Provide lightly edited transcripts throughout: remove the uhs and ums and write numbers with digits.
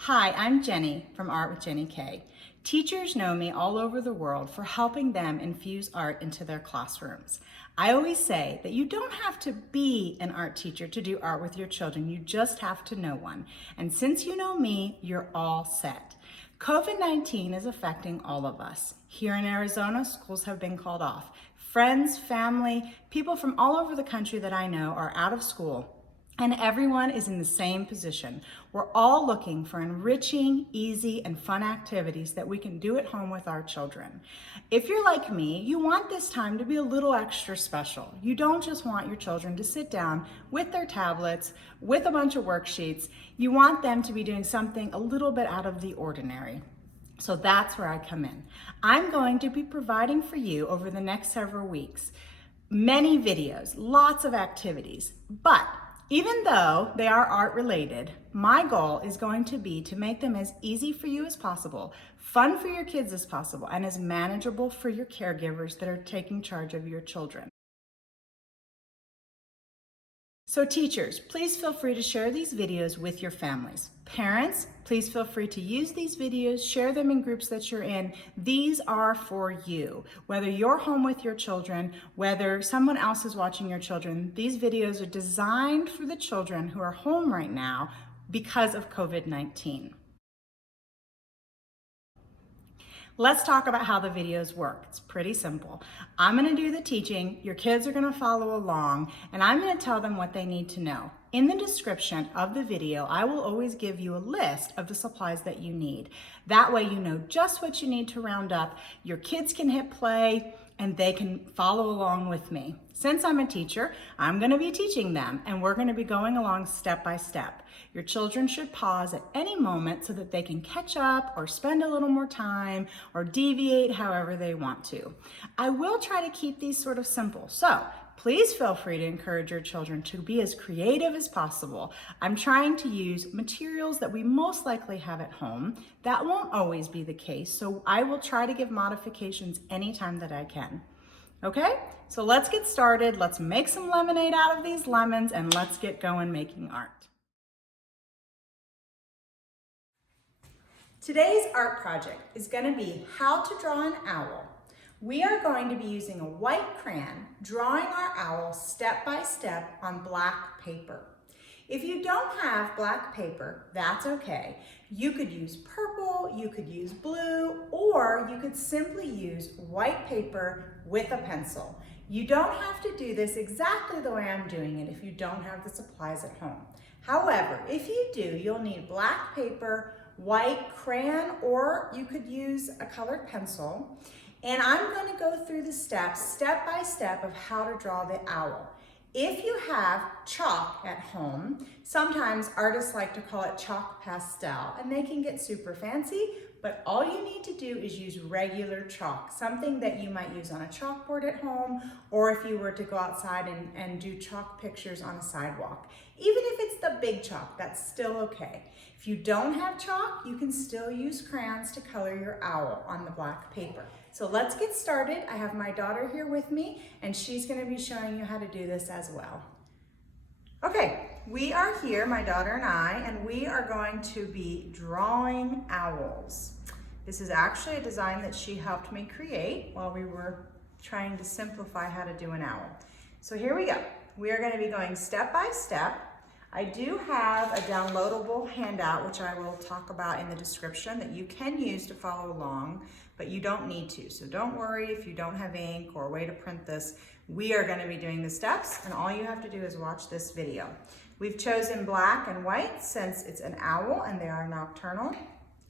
Hi, I'm Jenny from Art with Jenny K. Teachers know me all over the world for helping them infuse art into their classrooms. I always say that you don't have to be an art teacher to do art with your children, you just have to know one. And since you know me, you're all set. COVID-19 is affecting all of us. Here in Arizona, schools have been called off. Friends, family, people from all over the country that I know are out of school. And everyone is in the same position. We're all looking for enriching, easy, and fun activities that we can do at home with our children. If you're like me, you want this time to be a little extra special. You don't just want your children to sit down with their tablets, with a bunch of worksheets. You want them to be doing something a little bit out of the ordinary. So that's where I come in. I'm going to be providing for you over the next several weeks many videos, lots of activities, but even though they are art related, my goal is going to be to make them as easy for you as possible, fun for your kids as possible, and as manageable for your caregivers that are taking charge of your children. So teachers, please feel free to share these videos with your families. Parents, please feel free to use these videos, share them in groups that you're in. These are for you. Whether you're home with your children, whether someone else is watching your children, these videos are designed for the children who are home right now because of COVID-19. Let's talk about how the videos work. It's pretty simple. I'm gonna do the teaching, your kids are gonna follow along, and I'm gonna tell them what they need to know. In the description of the video, I will always give you a list of the supplies that you need. That way you know just what you need to round up. Your kids can hit play and they can follow along with me. Since I'm a teacher, I'm gonna be teaching them and we're gonna be going along step by step. Your children should pause at any moment so that they can catch up or spend a little more time or deviate however they want to. I will try to keep these sort of simple, so please feel free to encourage your children to be as creative as possible. I'm trying to use materials that we most likely have at home. That won't always be the case, so I will try to give modifications anytime that I can. Okay, so let's get started. Let's make some lemonade out of these lemons and let's get going making art. Today's art project is going to be how to draw an owl. We are going to be using a white crayon, drawing our owl step by step on black paper. If you don't have black paper, that's okay. You could use purple, you could use blue, or you could simply use white paper with a pencil. You don't have to do this exactly the way I'm doing it if you don't have the supplies at home. However, if you do, you'll need black paper, white crayon, or you could use a colored pencil. And I'm going to go through the steps, step by step, of how to draw the owl. If you have chalk at home, sometimes artists like to call it chalk pastel, and they can get super fancy, but all you need to do is use regular chalk, something that you might use on a chalkboard at home, or if you were to go outside and do chalk pictures on a sidewalk. Even if it's the big chalk, that's still okay. If you don't have chalk, you can still use crayons to color your owl on the black paper. So let's get started. I have my daughter here with me, and she's going to be showing you how to do this as well. Okay, we are here, my daughter and I, and we are going to be drawing owls. This is actually a design that she helped me create while we were trying to simplify how to do an owl. So here we go. We are going to be going step by step. I do have a downloadable handout, which I will talk about in the description, that you can use to follow along, but you don't need to. So don't worry if you don't have ink or a way to print this. We are going to be doing the steps, and all you have to do is watch this video. We've chosen black and white since it's an owl and they are nocturnal.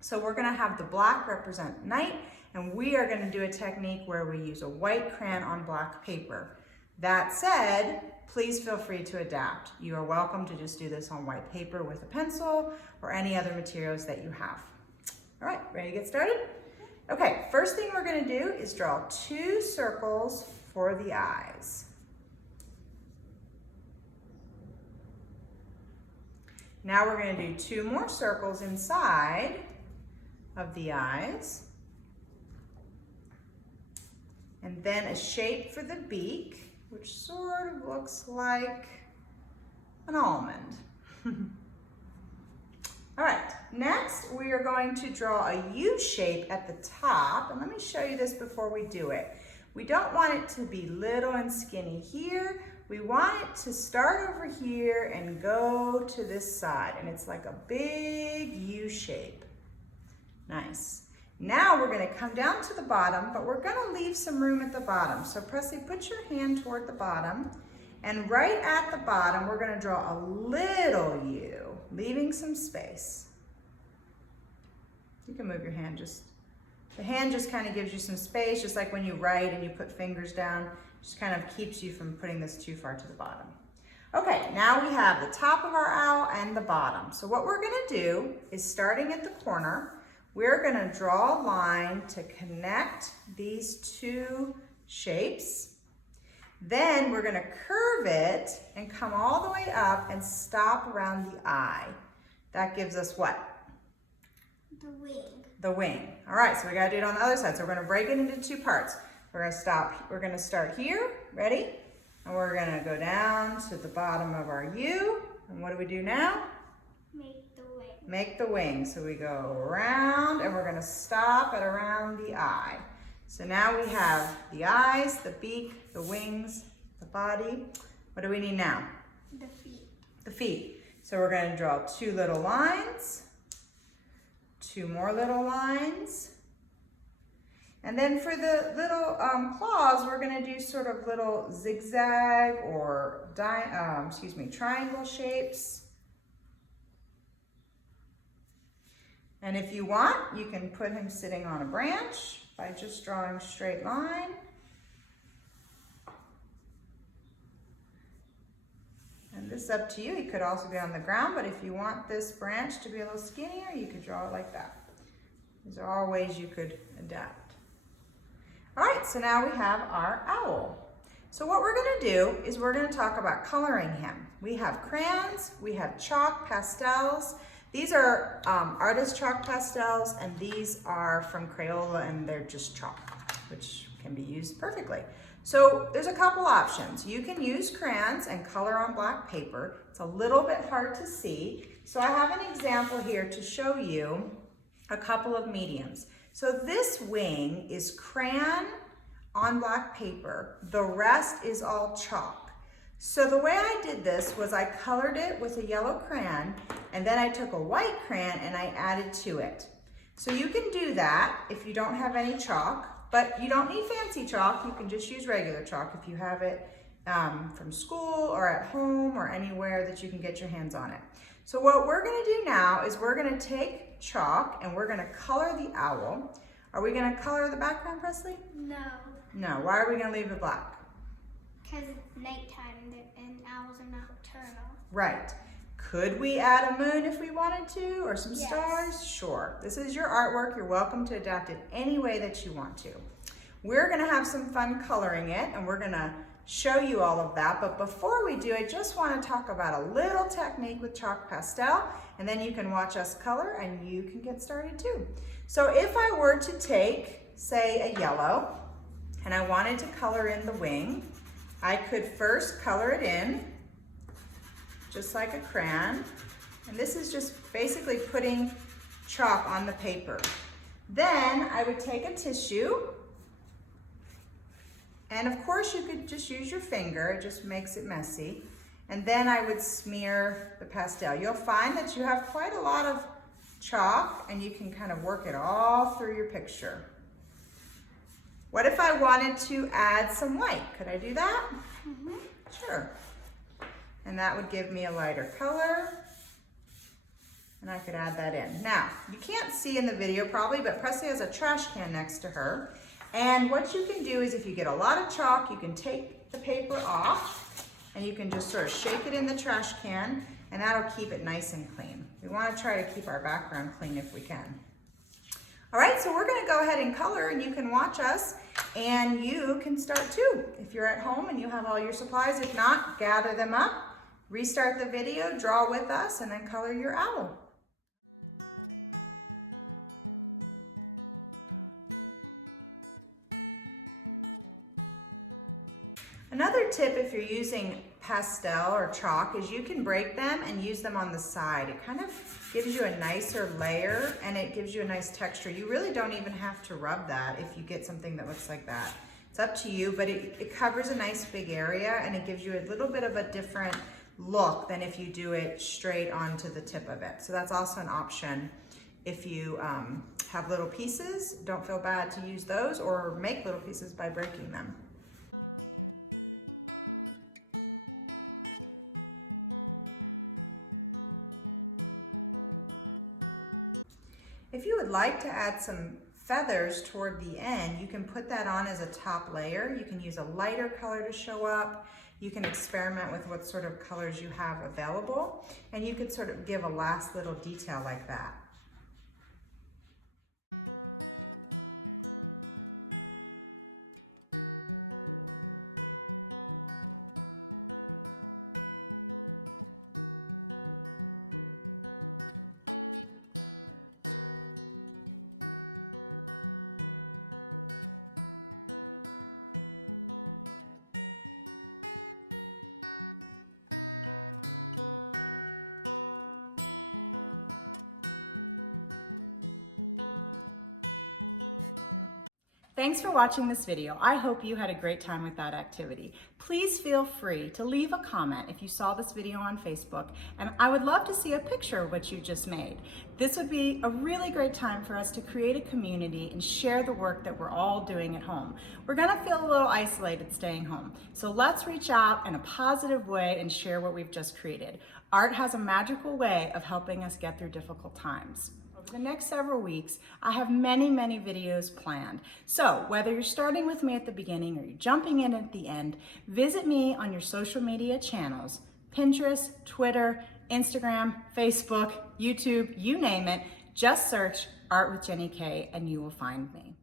So we're going to have the black represent night, and we are going to do a technique where we use a white crayon on black paper. That said, please feel free to adapt. You are welcome to just do this on white paper with a pencil or any other materials that you have. All right, ready to get started? Okay, first thing we're going to do is draw 2 circles for the eyes. Now we're going to do 2 more circles inside of the eyes. And then a shape for the beak, which sort of looks like an almond. All right, Next, we are going to draw a U shape at the top. And let me show you this before we do it. We don't want it to be little and skinny here. We want it to start over here and go to this side. And it's like a big U shape. Nice. Now we're going to come down to the bottom, but we're going to leave some room at the bottom. So Presley, put your hand toward the bottom. And right at the bottom, we're going to draw a little U, leaving some space. You can move your hand the hand just kind of gives you some space, just like when you write and you put fingers down, just kind of keeps you from putting this too far to the bottom. Okay, now we have the top of our owl and the bottom. So what we're gonna do is, starting at the corner, we're gonna draw a line to connect these two shapes. Then we're gonna curve it and come all the way up and stop around the eye. That gives us what? The wing. The wing. All right, so we gotta do it on the other side. So we're gonna break it into two parts. We're gonna start here, ready? And we're gonna go down to the bottom of our U. And what do we do now? Make the wing. Make the wing. So we go around and we're gonna stop at around the eye. So now we have the eyes, the beak, the wings, the body. What do we need now? The feet. The feet. So we're gonna draw two little lines. Two more little lines. And then for the little claws, we're going to do sort of little zigzag or triangle shapes. And if you want, you can put him sitting on a branch by just drawing a straight line. And this is up to you. He could also be on the ground, but if you want this branch to be a little skinnier, you could draw it like that. These are all ways you could adapt. All right, so now we have our owl. So what we're gonna do is we're gonna talk about coloring him. We have crayons, we have chalk, pastels. These are artist chalk pastels, and these are from Crayola, and they're just chalk, which can be used perfectly. So there's a couple options. You can use crayons and color on black paper. It's a little bit hard to see. So I have an example here to show you a couple of mediums. So this wing is crayon on black paper. The rest is all chalk. So the way I did this was I colored it with a yellow crayon, and then I took a white crayon and I added to it. So you can do that if you don't have any chalk. But you don't need fancy chalk. You can just use regular chalk if you have it from school or at home or anywhere that you can get your hands on it. So what we're gonna do now is we're gonna take chalk and we're gonna color the owl. Are we gonna color the background, Presley? No. No, why are we gonna leave it black? Because it's nighttime and owls are nocturnal. Right. Could we add a moon if we wanted to, or some Yes. stars? Sure. This is your artwork. You're welcome to adapt it any way that you want to. We're gonna have some fun coloring it, and we're gonna show you all of that. But before we do, I just wanna talk about a little technique with chalk pastel, and then you can watch us color and you can get started too. So if I were to take, say, a yellow, and I wanted to color in the wing, I could first color it in, just like a crayon. And this is just basically putting chalk on the paper. Then I would take a tissue, and of course you could just use your finger, it just makes it messy. And then I would smear the pastel. You'll find that you have quite a lot of chalk, and you can kind of work it all through your picture. What if I wanted to add some white? Could I do that? Mm-hmm. Sure. And that would give me a lighter color. And I could add that in. Now, you can't see in the video probably, but Presley has a trash can next to her. And what you can do is, if you get a lot of chalk, you can take the paper off and you can just sort of shake it in the trash can, and that'll keep it nice and clean. We want to try to keep our background clean if we can. All right, so we're going to go ahead and color, and you can watch us, and you can start too if you're at home and you have all your supplies. If not, gather them up, restart the video, draw with us, and then color your owl. Another tip if you're using pastel or chalk is you can break them and use them on the side. It kind of gives you a nicer layer and it gives you a nice texture. You really don't even have to rub that if you get something that looks like that. It's up to you, but it covers a nice big area and it gives you a little bit of a different look than if you do it straight onto the tip of it. So that's also an option. If you have little pieces, don't feel bad to use those or make little pieces by breaking them. If you would like to add some feathers toward the end, you can put that on as a top layer. You can use a lighter color to show up. You can experiment with what sort of colors you have available, and you could sort of give a last little detail like that. Thanks for watching this video. I hope you had a great time with that activity. Please feel free to leave a comment if you saw this video on Facebook, and I would love to see a picture of what you just made. This would be a really great time for us to create a community and share the work that we're all doing at home. We're gonna feel a little isolated staying home, so let's reach out in a positive way and share what we've just created. Art has a magical way of helping us get through difficult times. Over the next several weeks, I have many videos planned. So whether you're starting with me at the beginning or you're jumping in at the end, visit me on your social media channels, Pinterest, Twitter, Instagram, Facebook, YouTube, you name it. Just search Art with Jenny K and you will find me.